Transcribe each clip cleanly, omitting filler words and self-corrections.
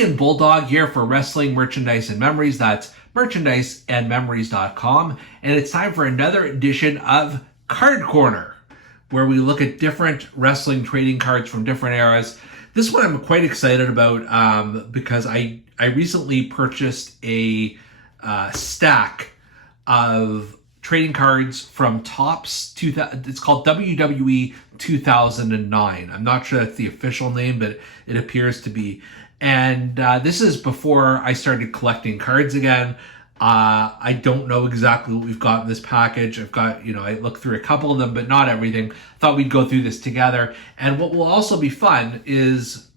Ian Bulldog here for Wrestling Merchandise and Memories. That's merchandiseandmemories.com. And it's time for another edition of Card Corner, where we look at different wrestling trading cards from different eras. This one I'm quite excited about because I recently purchased a stack of trading cards from Topps 2000. It's called WWE 2009. I'm not sure that's the official name, but it appears to be. And this is before I started collecting cards again. I don't know exactly what we've got in this package. I've got, I looked through a couple of them, but not everything. Thought we'd go through this together. And what will also be fun is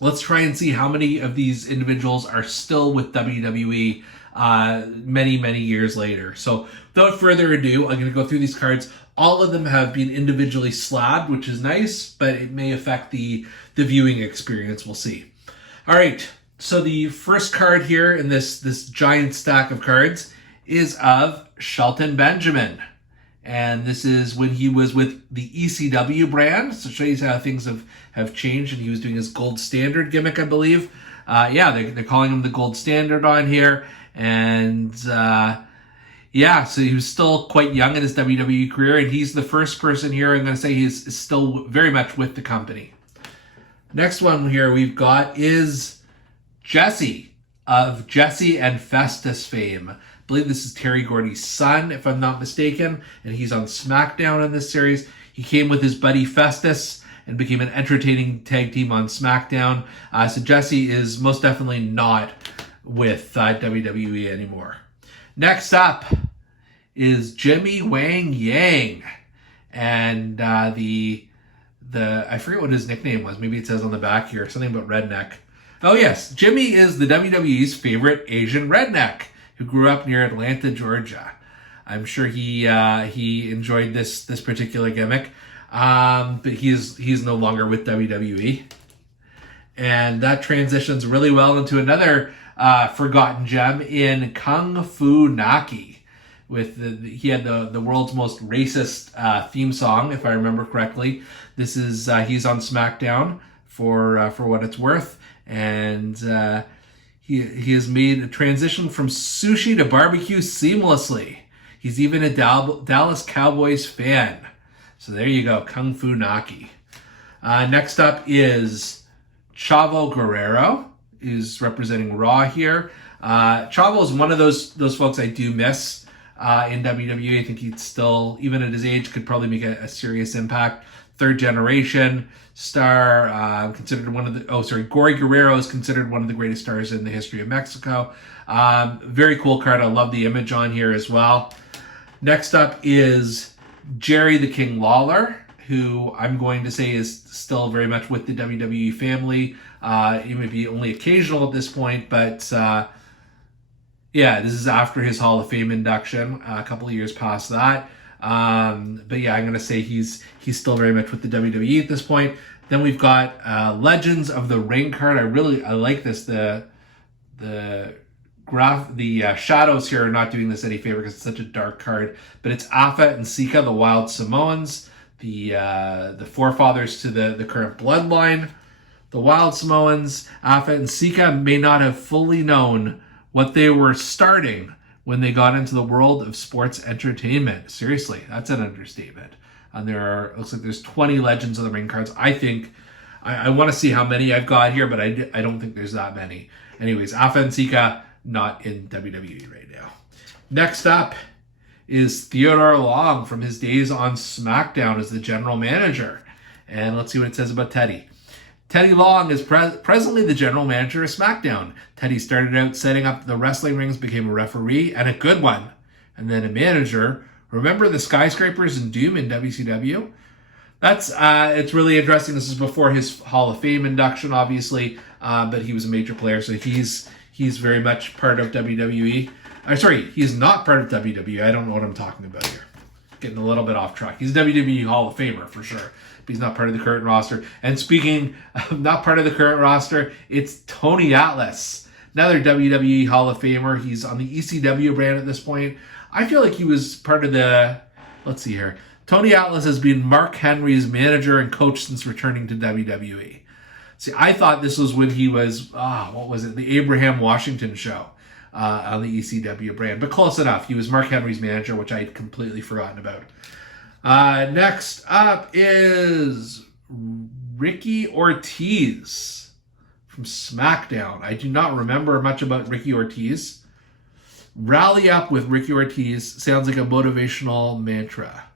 let's try and see how many of these individuals are still with WWE many, many years later. So without further ado, I'm going to go through these cards. All of them have been individually slabbed, which is nice, but it may affect the viewing experience. We'll see. All right. So the first card here in this giant stack of cards is of Shelton Benjamin. And this is when he was with the ECW brand. So it shows you how things have changed. And he was doing his Gold Standard gimmick, I believe. They're calling him the Gold Standard on here. And so he was still quite young in his WWE career. And he's the first person here, I'm going to say he's still very much with the company. Next one here we've got is Jesse of Jesse and Festus fame. I believe this is Terry Gordy's son, if I'm not mistaken, and he's on SmackDown in this series. He came with his buddy Festus and became an entertaining tag team on SmackDown. So Jesse is most definitely not with WWE anymore. Next up is Jimmy Wang Yang, and the I forget what his nickname was. Maybe it says on the back here something about redneck. Oh yes, Jimmy is the WWE's favorite Asian redneck who grew up near Atlanta, Georgia. I'm sure he enjoyed this particular gimmick, but he's no longer with WWE. And that transitions really well into another forgotten gem in Kung Fu Naki. He had the world's most racist theme song, if I remember correctly. This is he's on SmackDown for what it's worth. And he has made a transition from sushi to barbecue seamlessly. He's even a Dallas Cowboys fan. So there you go, Kung Fu Naki. Next up is Chavo Guerrero, who's representing Raw here. Chavo is one of those folks I do miss in WWE. I think he'd still, even at his age, could probably make a serious impact. Third generation star, considered one of the, Gory Guerrero is considered one of the greatest stars in the history of Mexico. Very cool card. I love the image on here as well. Next up is Jerry the King Lawler, who I'm going to say is still very much with the WWE family. He may be only occasional at this point, but this is after his Hall of Fame induction, a couple of years past that. I'm going to say he's still very much with the WWE at this point. Then we've got Legends of the Ring card. I like this. The shadows here are not doing this any favor because it's such a dark card. But it's Afa and Sika, the Wild Samoans, the forefathers to the current bloodline. The Wild Samoans, Afa and Sika may not have fully known what they were starting when they got into the world of sports entertainment. Seriously, that's an understatement. And looks like there's 20 Legends of the Ring cards. I think, I want to see how many I've got here, but I don't think there's that many. Anyways, Afa and Sika, not in WWE right now. Next up is Theodore Long from his days on SmackDown as the general manager. And let's see what it says about Teddy. Teddy Long is presently the general manager of SmackDown. Teddy started out setting up the wrestling rings, became a referee, and a good one, and then a manager. Remember the skyscrapers in Doom in WCW? It's really interesting. This is before his Hall of Fame induction, obviously, but he was a major player, so he's very much part of WWE. He's not part of WWE. I don't know what I'm talking about here. Getting a little bit off track. He's a WWE Hall of Famer for sure, but he's not part of the current roster. And speaking of not part of the current roster, it's Tony Atlas, another WWE Hall of Famer. He's on the ECW brand at this point. I feel like he was part of let's see here. Tony Atlas has been Mark Henry's manager and coach since returning to WWE. See, I thought this was when he was, what was it? The Abraham Washington show on the ECW brand. But close enough. He was Mark Henry's manager, which I had completely forgotten about. Next up is Ricky Ortiz from SmackDown. I do not remember much about Ricky Ortiz. Rally up with Ricky Ortiz sounds like a motivational mantra.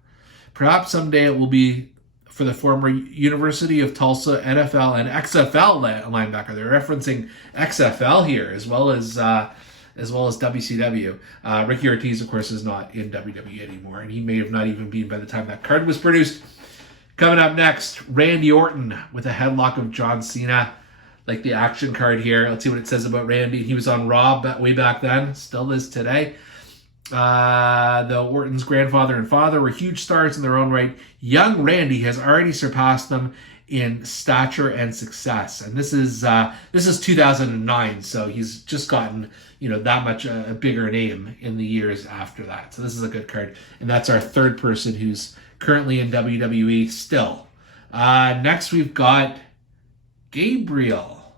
Perhaps someday it will be for the former University of Tulsa NFL and XFL linebacker. They're referencing XFL here as well as WCW. Ricky Ortiz, of course, is not in WWE anymore, and he may have not even been by the time that card was produced. Coming up next, Randy Orton with a headlock of John Cena. Like the action card here. Let's see what it says about Randy. He was on Raw way back then. Still is today. The Orton's grandfather and father were huge stars in their own right. Young Randy has already surpassed them in stature and success. And this is 2009, so he's just gotten that much a bigger name in the years after that. So this is a good card. And that's our third person who's currently in WWE still. Next we've got Gabriel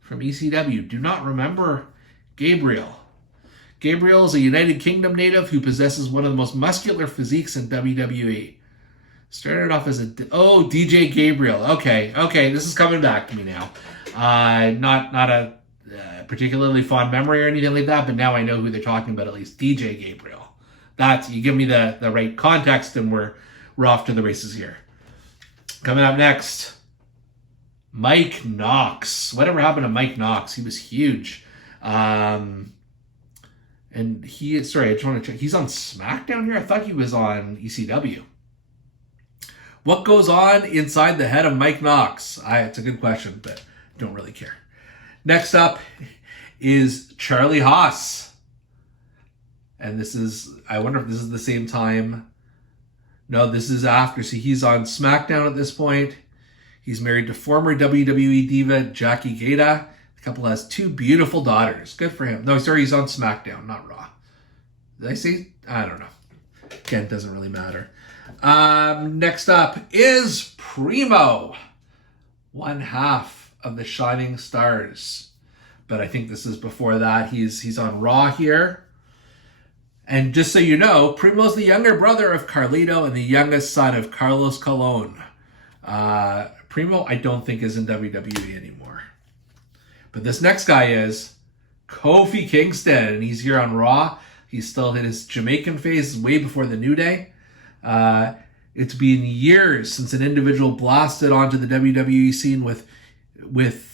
from ECW. Do not remember Gabriel. Gabriel is a United Kingdom native who possesses one of the most muscular physiques in WWE. Started off as DJ Gabriel. Okay, this is coming back to me now. Not a particularly fond memory or anything like that, but now I know who they're talking about, at least. DJ Gabriel. You give me the right context and we're off to the races here. Coming up next, Mike Knox. Whatever happened to Mike Knox? He was huge. And I just want to check. He's on SmackDown here? I thought he was on ECW. What goes on inside the head of Mike Knox? It's a good question, but don't really care. Next up is Charlie Haas. And I wonder if this is the same time. No, this is after. See, he's on SmackDown at this point. He's married to former WWE diva Jackie Gata. The couple has 2 beautiful daughters. Good for him. No, sorry, he's on SmackDown, not Raw. Did I say? I don't know. Again, it doesn't really matter. Next up is Primo. One half of the Shining Stars. But I think this is before that. He's on Raw here. And just so you know, Primo's the younger brother of Carlito and the youngest son of Carlos Colon. Primo, I don't think, is in WWE anymore. But this next guy is Kofi Kingston, and he's here on Raw. He's still in his Jamaican phase way before the New Day. It's been years since an individual blasted onto the WWE scene with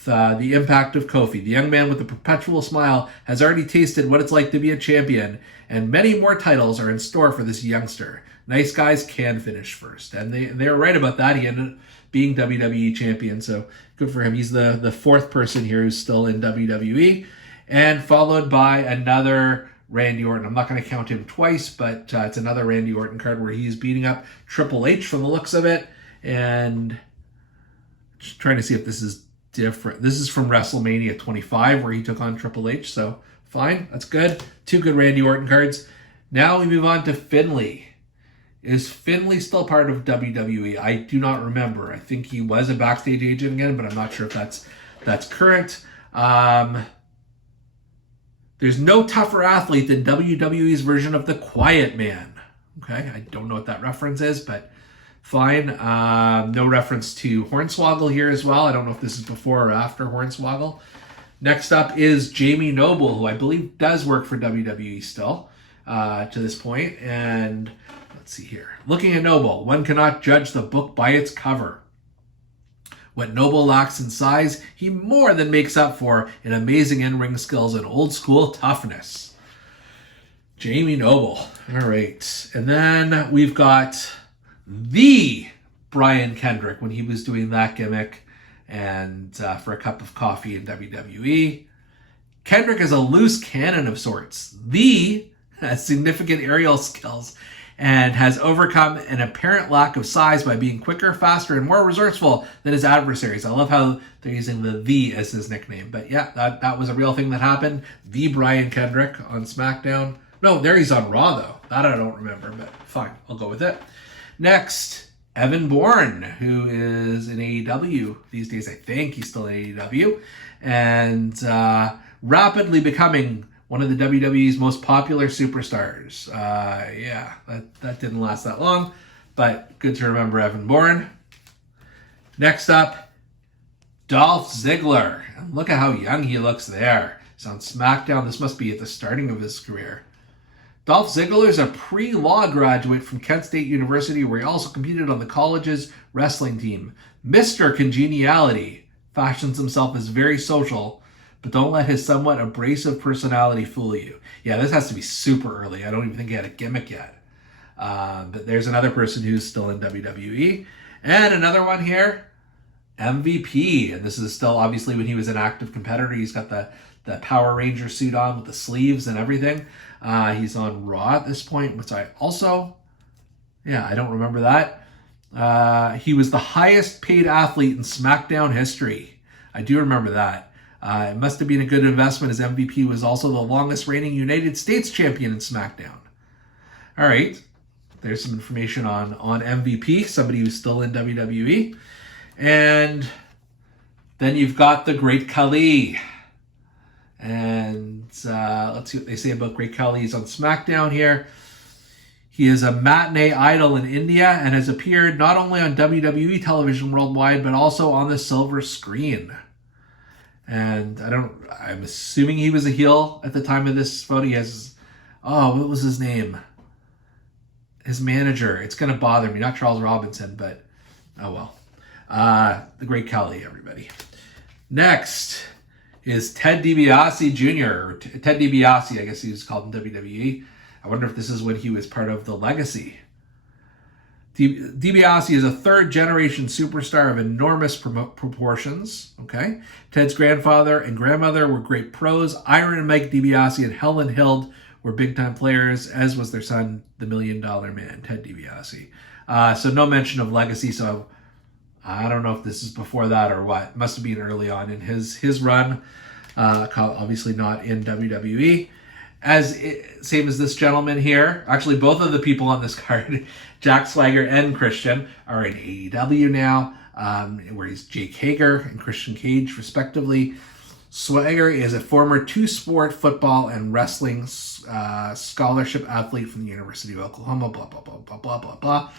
the impact of Kofi. The young man with the perpetual smile has already tasted what it's like to be a champion, and many more titles are in store for this youngster. Nice guys can finish first, and they were right about that. He ended up being WWE champion, so good for him. He's the fourth person here who's still in WWE, and followed by another Randy Orton. I'm not going to count him twice, but it's another Randy Orton card where he's beating up Triple H from the looks of it, and just trying to see if this is different. This is from WrestleMania 25 where he took on Triple H, so fine, that's good. 2 good Randy Orton cards. Now we move on to Finlay. Is Finlay still part of WWE? I do not remember. I think he was a backstage agent again, but I'm not sure if that's current. There's no tougher athlete than WWE's version of the Quiet Man. Okay, I don't know what that reference is, but fine. No reference to Hornswoggle here as well. I don't know if this is before or after Hornswoggle. Next up is Jamie Noble, who I believe does work for WWE still to this point. And let's see here. Looking at Noble, one cannot judge the book by its cover. What Noble lacks in size, he more than makes up for in amazing in-ring skills and old-school toughness. Jamie Noble. All right. And then we've got the Brian Kendrick when he was doing that gimmick and for a cup of coffee in WWE. Kendrick is a loose cannon of sorts. Has significant aerial skills and has overcome an apparent lack of size by being quicker, faster, and more resourceful than his adversaries. I love how they're using the as his nickname. But yeah, that was a real thing that happened. The Brian Kendrick on SmackDown. No, there he's on Raw, though. That I don't remember, but fine. I'll go with it. Next Evan Bourne, who is in AEW these days. I think he's still in AEW. And rapidly becoming one of the WWE's most popular superstars. Yeah, that didn't last that long, but good to remember Evan Bourne. Next up, Dolph Ziggler. And look at how young he looks there. He's on SmackDown. This must be at the starting of his career. Dolph Ziggler is a pre-law graduate from Kent State University, where he also competed on the college's wrestling team. Mr. Congeniality fashions himself as very social, but don't let his somewhat abrasive personality fool you. Yeah, this has to be super early. I don't even think he had a gimmick yet. But there's another person who's still in WWE. And another one here, MVP. And this is still obviously when he was an active competitor. He's got the Power Ranger suit on with the sleeves and everything. He's on Raw at this point, which I also, I don't remember that. He was the highest paid athlete in SmackDown history. I do remember that. It must have been a good investment, as MVP was also the longest reigning United States champion in SmackDown. All right, there's some information on MVP, somebody who's still in WWE. And then you've got the Great Khali. And let's see what they say about Great Khali. He's on SmackDown here. He is a matinee idol in India and has appeared not only on WWE television worldwide, but also on the silver screen. And I'm assuming he was a heel at the time of this photo. He has, what was his name? His manager. It's going to bother me. Not Charles Robinson, but oh well. The Great Khali, everybody. Next is Ted DiBiase Jr. Ted DiBiase, I guess he was called in WWE. I wonder if this is when he was part of the Legacy. DiBiase is a third-generation superstar of enormous proportions. Okay, Ted's grandfather and grandmother were great pros. Iron and Mike DiBiase and Helen Hild were big-time players, as was their son, the $1 Million Man, Ted DiBiase. So no mention of Legacy, so I don't know if this is before that or what. Must have been early on in his run. Obviously not in WWE. Same as this gentleman here. Actually, both of the people on this card, Jack Swagger and Christian, are in AEW now, where he's Jake Hager and Christian Cage, respectively. Swagger is a former two-sport football and wrestling scholarship athlete from the University of Oklahoma, blah, blah, blah, blah, blah, blah, blah.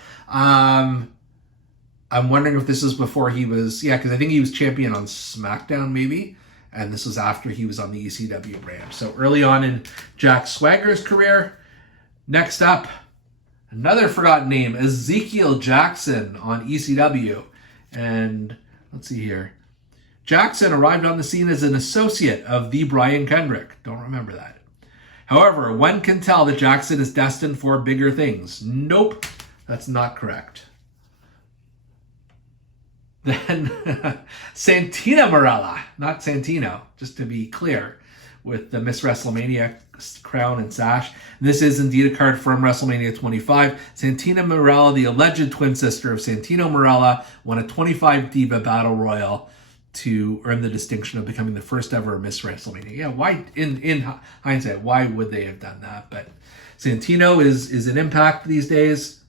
I'm wondering if this is before he was, because I think he was champion on SmackDown, maybe. And this was after he was on the ECW brand. So early on in Jack Swagger's career. Next up, another forgotten name, Ezekiel Jackson on ECW. And let's see here. Jackson arrived on the scene as an associate of the Brian Kendrick. Don't remember that. However, one can tell that Jackson is destined for bigger things. Nope, that's not correct. Then Santina Marella, not Santino, just to be clear, with the Miss WrestleMania crown and sash. And this is indeed a card from WrestleMania 25. Santina Marella, the alleged twin sister of Santino Marella, won a 25 Diva Battle Royal to earn the distinction of becoming the first ever Miss WrestleMania. Yeah, why, in hindsight, why would they have done that? But Santino is an Impact these days.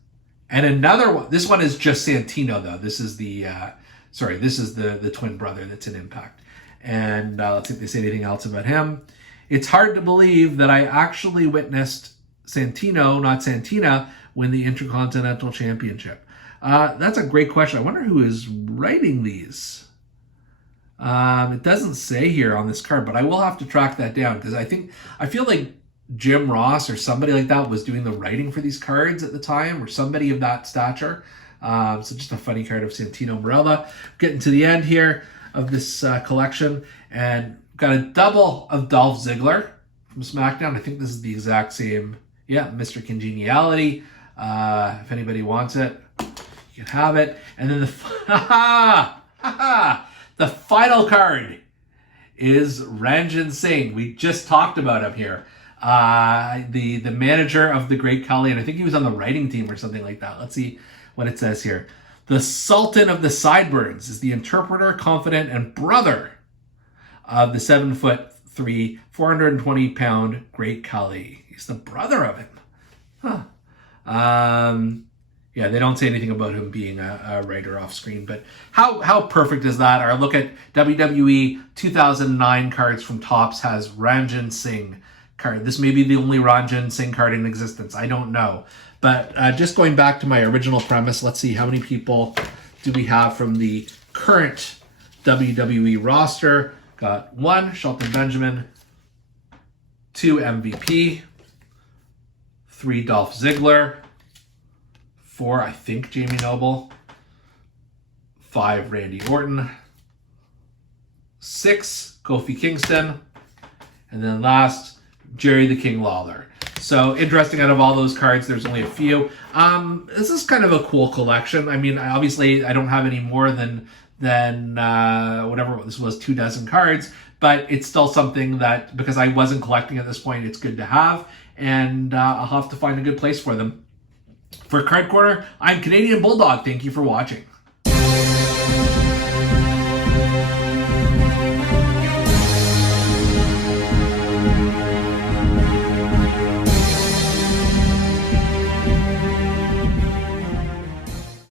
And another one, this one is just Santino, though. This is the twin brother that's in Impact. And let's see if they say anything else about him. It's hard to believe that I actually witnessed Santino, not Santina, win the Intercontinental Championship. That's a great question. I wonder who is writing these. It doesn't say here on this card, but I will have to track that down, because I feel like Jim Ross or somebody like that was doing the writing for these cards at the time, or somebody of that stature. So just a funny card of Santino Marella. Getting to the end here of this collection, and got a double of Dolph Ziggler from SmackDown. I think this is the exact same. Yeah, Mr. Congeniality. If anybody wants it, you can have it. And then the final card is Ranjan Singh. We just talked about him here. The manager of the Great Khali, and I think he was on the writing team or something like that. Let's see what it says here. The Sultan of the Sideburns is the interpreter, confidant, and brother of the 7'3", 420-pound Great Khali. He's the brother of him. Huh. Yeah, they don't say anything about him being a writer off screen, but how perfect is that? Our look at WWE 2009 cards from Topps has Ranjan Singh card. This may be the only Ranjan Singh card in existence. I don't know. But just going back to my original premise, let's see how many people do we have from the current WWE roster. Got 1, Shelton Benjamin, 2, MVP, 3, Dolph Ziggler, 4, I think, Jamie Noble, 5, Randy Orton, 6, Kofi Kingston, and then last, Jerry the King Lawler. So interesting, out of all those cards, there's only a few. This is kind of a cool collection. I mean, obviously I don't have any more than whatever this was, 2 dozen cards, but it's still something that, because I wasn't collecting at this point, it's good to have, and I'll have to find a good place for them. For Card Corner, I'm Canadian Bulldog. Thank you for watching.